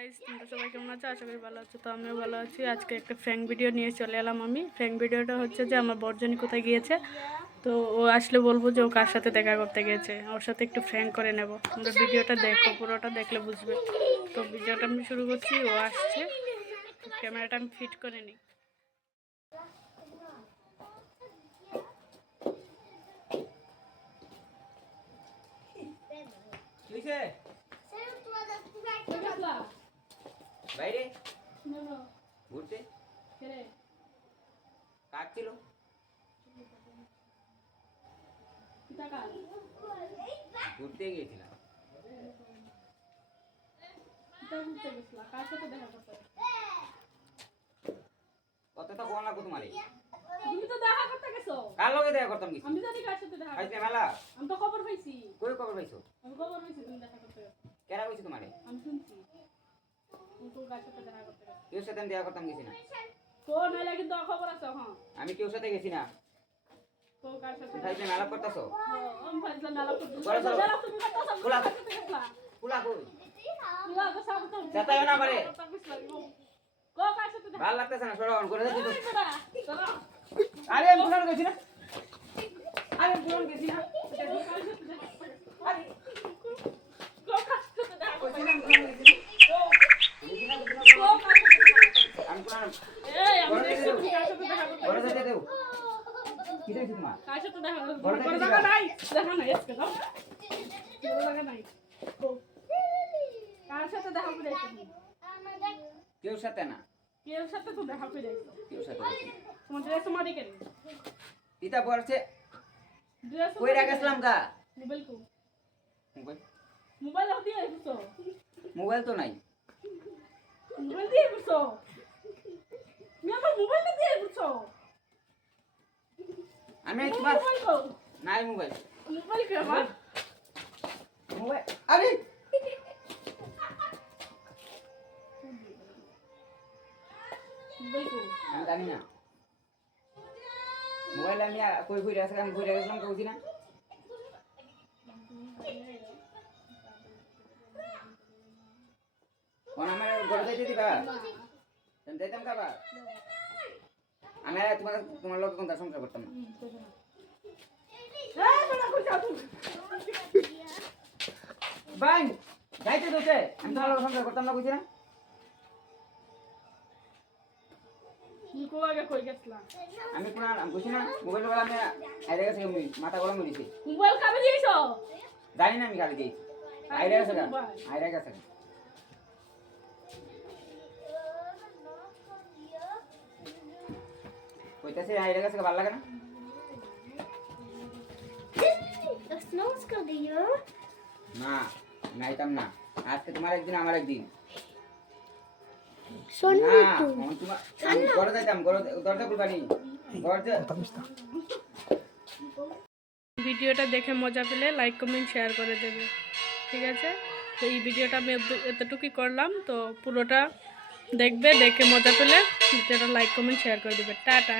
Guys তোমরা সবাই কেমন আছো? আশা করি ভালো আছো, তো আমিও ভালো আছি। আজকে একটা ফ্র্যাঙ্ক ভিডিও নিয়ে চলে এলাম আমি। ফ্র্যাঙ্ক ভিডিওটা হচ্ছে যে আমার বর্জনী কোথায় গিয়েছে, তো ও আসলে বলব যে ও কার সাথে দেখা করতে গিয়েছে, ওর সাথে একটু ফ্র্যাঙ্ক করে নেব। তোমরা ভিডিওটা দেখো, পুরোটা দেখলে বুঝবে। তো ভিডিওটা আমি শুরু করছি, ও আসছে। ক্যামেরাটা আমি ফিট করে নিই। কিসে? বাইরে? ঘুরতে? কাজ ছিল ঘুরতে গিয়েছিলাম। কতটা কোন লাগবো তোমার তুমি তো দেখা করতে গেছো। কার লগে দেখা করতাম কিছু? আমি জানি কার সাথে দেখা মেলা? আমি তো খবর পাইছি। কই খবর পাইছো? আমি খবর পাইছি তুমি দেখা করতে। কেরা কইছো তোমারে? আমি শুনছি তুমি তো কার সাথে দেখা করতে গেছো কেউ সাথে দেখা করতাম গেছি না। আছে হ্যাঁ। আমি কেউ সাথে গেছি না। করতেছো? হ্যাঁ, করতেছো ভালো লাগতেছে না সরো করে আরে আমি গেছি না? আরে গেছি না? আরে কো কার সাথে দেখা করতে গেছি না, পুরান গেছি না। গেছি না, গেছি না, কো কার সাথে দেখা আমি পুরান এই আমি দেখছি তুমি কার সাথে দেখা করতে ঘরে গেছো। যেতে দেও কি দেখছিস তোমার কার সাথে দেখা করতে বড় বড় দেখি জায়গা না। নাই দেখা নাই আজকে দাও বড় জায়গা নাই কো কার সাথে দেখা করে আইছো কেউ সাথে না। কেউ সাথে তো দেখা করে কেউ সাথে না। তোমার ড্রেস মারি কেন পিতা পড়ছে। ড্রেস কই রাখেছিলাম গা। মোবাইল কো মোবাইল। মোবাইল হাতে আইছো? মোবাইল তো নাই। মোবাইল দিয়ে আইছো তুমি আমার মোবাইল দিয়ে আইছো আমি তোমার মোবাইল কো নাই মোবাইল মোবাইল কে আমার মোবাইল আরে মোবাইল কো আমি জানি না মোবাইল আমি আ- কই কই রাখছিলাম আমি কই রাখছিলাম কইছি না কোন আমার ঘরে যাইতে দিবা আমি যাইতাম কাবা আমি আর তোমার তোমার লোক কোনটা সংসার করতাম না। বাই যাইতে দোছে আমি তোমার লোক সংসার করতাম না কইছি না? আমি কোন আমি কইছি না মোবাইল বলা আমি আইরে গেছে মাথা গরম হইছে মোবাইল কাবে দিয়েছ? জানি না আমি কালকে আইরে গেছে আইরে গেছে আইরে গেছে গা, ভালো লাগে না? না নাইতাম না। আজকে তোমার একদিন আমার একদিন। না তোমার ঘরে যাইতাম ঘরে দরজা খুলবানি। দরজা ভিডিওটা দেখে মজা পেলে লাইক কমেন্ট শেয়ার করে দেবে। ঠিক আছে? তো এই ভিডিওটা আমি এতটুকুই করলাম। তো পুরোটা দেখবে দেখে মজা পেলে ভিডিওটা লাইক কমেন্ট শেয়ার করে দেবে। টাটা।